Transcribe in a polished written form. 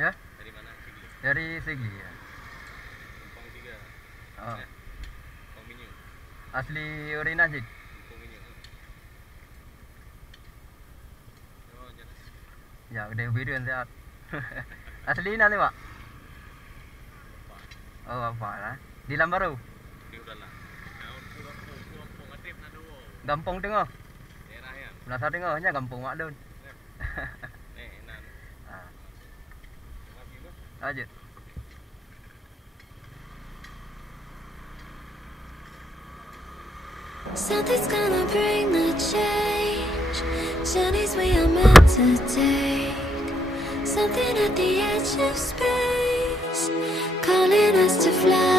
Ya? Dari mana? Sigli. Dari Sigli ya. Tumpang 3. Oh. Tumpang Minyu. Asli Orina Jid. Tumpang Minyu. Oh, jalan. Ya, udah video sehat. Asli nanti, Pak. Apa? Oh, apa lah? Di Lambaru. Di udahlah. Kampung Adip nado. Gampong tengah. Daerah yang. Belah tengahnya Gampong Makdun. Enan. Ah, Lagi mah. lanjut. Something's gonna bring the change. Journeys we are meant to take. Something at the edge of space, calling us to fly.